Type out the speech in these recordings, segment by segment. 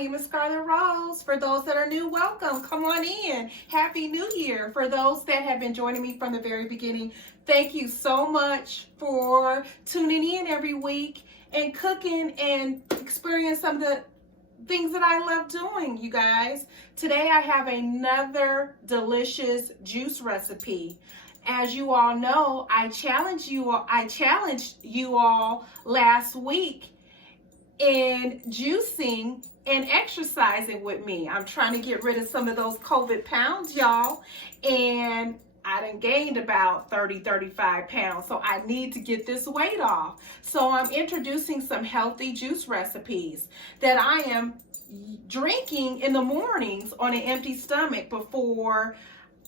name is Scarlett Rose. For those that are new, welcome. Come on in. Happy New Year. For those that have been joining me from the very beginning, thank you so much for tuning in every week and cooking and experience some of the things that I love doing, you guys. Today I have another delicious juice recipe. As you all know, I challenged you all last week in juicing and exercising with me. I'm trying to get rid of some of those COVID pounds, y'all, and I done gained about 35 pounds, so I need to get this weight off. So I'm introducing some healthy juice recipes that I am drinking in the mornings on an empty stomach before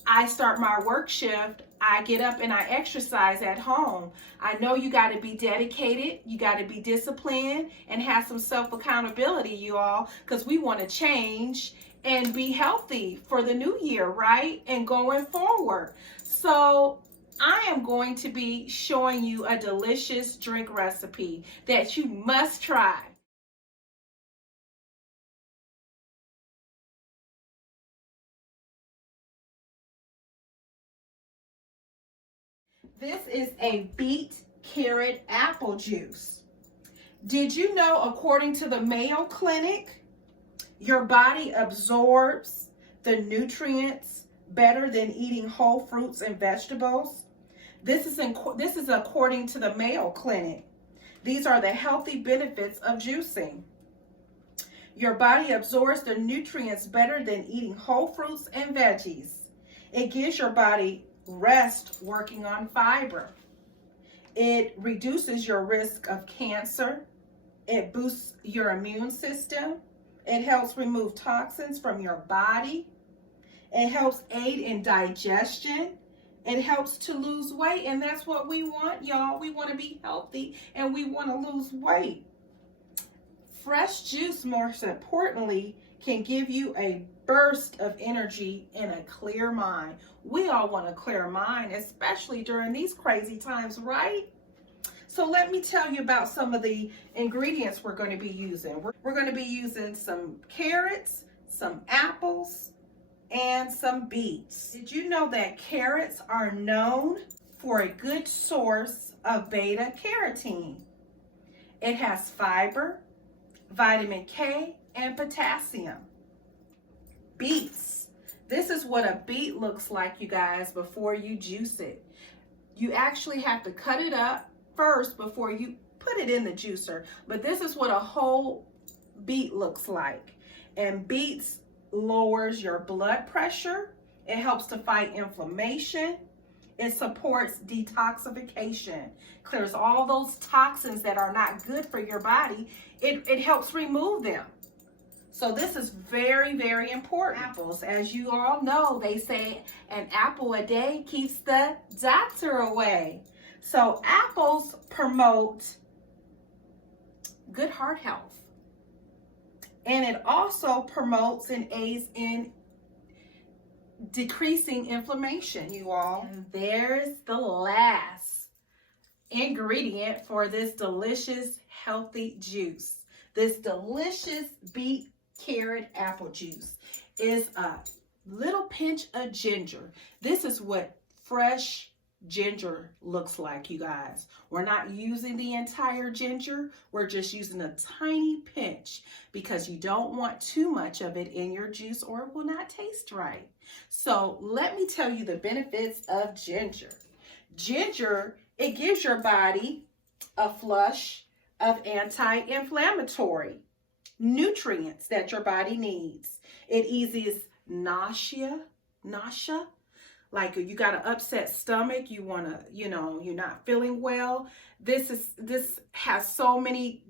I start my work shift. I get up and I exercise at home. I know you got to be dedicated, you got to be disciplined, and have some self-accountability, you all, because we want to change and be healthy for the new year, right? And going forward. So I am going to be showing you a delicious drink recipe that you must try. This is a Beet-Carrot-Apple Juice. Did you know, according to the Mayo Clinic, your body absorbs the nutrients better than eating whole fruits and vegetables? This is according to the Mayo Clinic. These are the healthy benefits of juicing. Your body absorbs the nutrients better than eating whole fruits and veggies. It gives your body rest working on fiber. It reduces your risk of cancer. It boosts your immune system. It helps remove toxins from your body. It helps aid in digestion. It helps to lose weight, and that's what we want, y'all. We want to be healthy and we want to lose weight. Fresh juice, most importantly, can give you a burst of energy and a clear mind. We all want a clear mind, especially during these crazy times, right? So let me tell you about some of the ingredients we're going to be using. We're going to be using some carrots, some apples, and some beets. Did you know that carrots are known for a good source of beta carotene? It has fiber, vitamin K, and potassium. Beets. This is what a beet looks like, you guys, before you juice it. You actually have to cut it up first before you put it in the juicer. But this is what a whole beet looks like. And beets lowers your blood pressure. It helps to fight inflammation. It supports detoxification, clears all those toxins that are not good for your body. It helps remove them. So this is very, very important. Apples, as you all know, they say an apple a day keeps the doctor away. So apples promote good heart health. And it also promotes and aids in decreasing inflammation, you all. And there's the last ingredient for this delicious, healthy juice. This delicious Beet-Carrot-Apple Juice is a little pinch of ginger. This is what fresh ginger looks like, you guys. We're not using the entire ginger. We're just using a tiny pinch because you don't want too much of it in your juice or it will not taste right. So let me tell you the benefits of ginger. Ginger, it gives your body a flush of anti-inflammatory nutrients that your body needs. It eases nausea, like you got an upset stomach, you want to, you're not feeling well. This has so many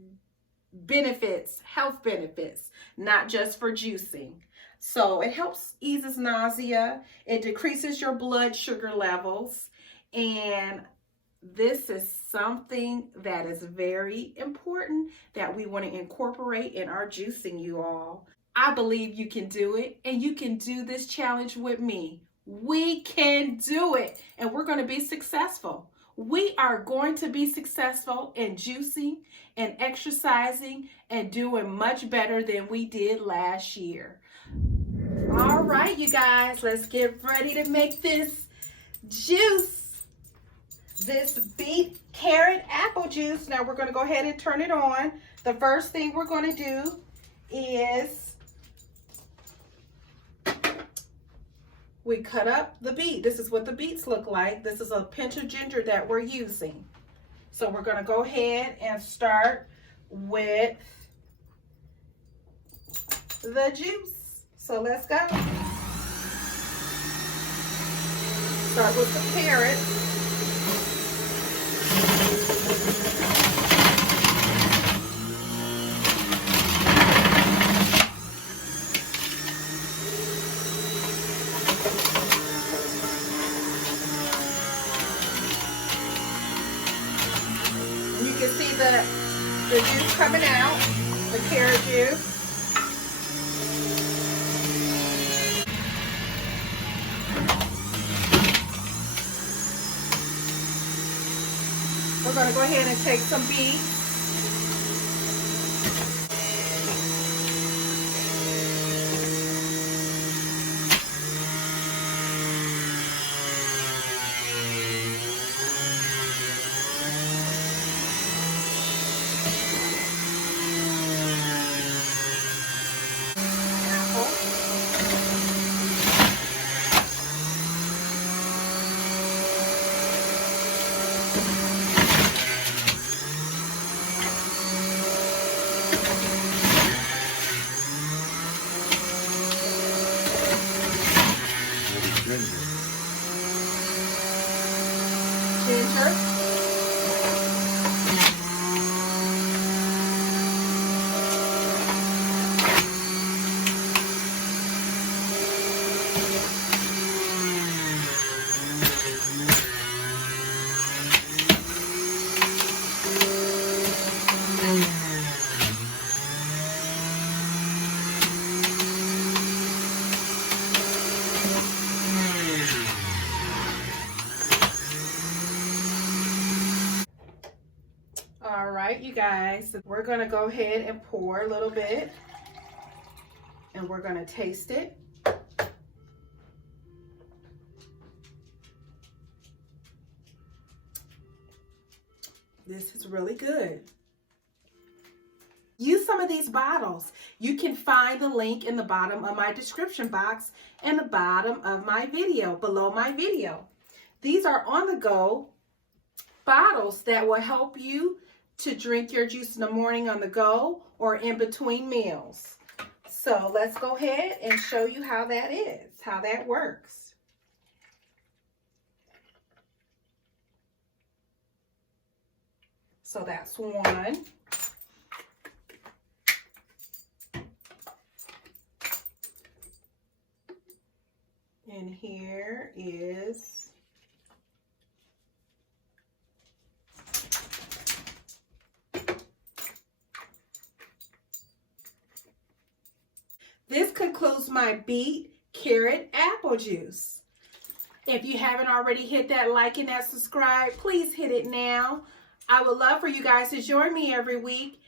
benefits, health benefits, not just for juicing. So it helps eases nausea, it decreases your blood sugar levels, and this is something that is very important that we want to incorporate in our juicing, you all. I believe you can do it, and you can do this challenge with me. We can do it, and we're going to be successful. we are going to be successful in juicing and exercising and doing much better than we did last year. All right, you guys, let's get ready to make this juice, this Beet-Carrot-Apple Juice. Now we're going to go ahead and turn it on. The first thing we're going to do is we cut up the beet. This is what the beets look like. This is a pinch of ginger that we're using. So we're going to go ahead and start with the juice. So let's go. Start with the carrot. You can see the juice coming out, the carrot juice. We're going to go ahead and take some beets. Ginger. All right, you guys, we're going to go ahead and pour a little bit, and we're going to taste it. This is really good. Use some of these bottles. You can find the link in the bottom of my description box and the bottom of my video, below my video. These are on-the-go bottles that will help you to drink your juice in the morning on the go or in between meals. So let's go ahead and show you how that is, how that works. So that's one. And here is this concludes my Beet-Carrot-Apple Juice. If you haven't already hit that like and that subscribe, please hit it now. I would love for you guys to join me every week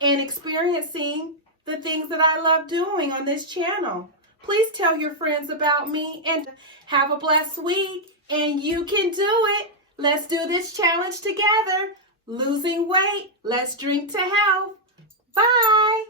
in experiencing the things that I love doing on this channel. Please tell your friends about me and have a blessed week. And you can do it. Let's do this challenge together. Losing weight. Let's drink to health. Bye.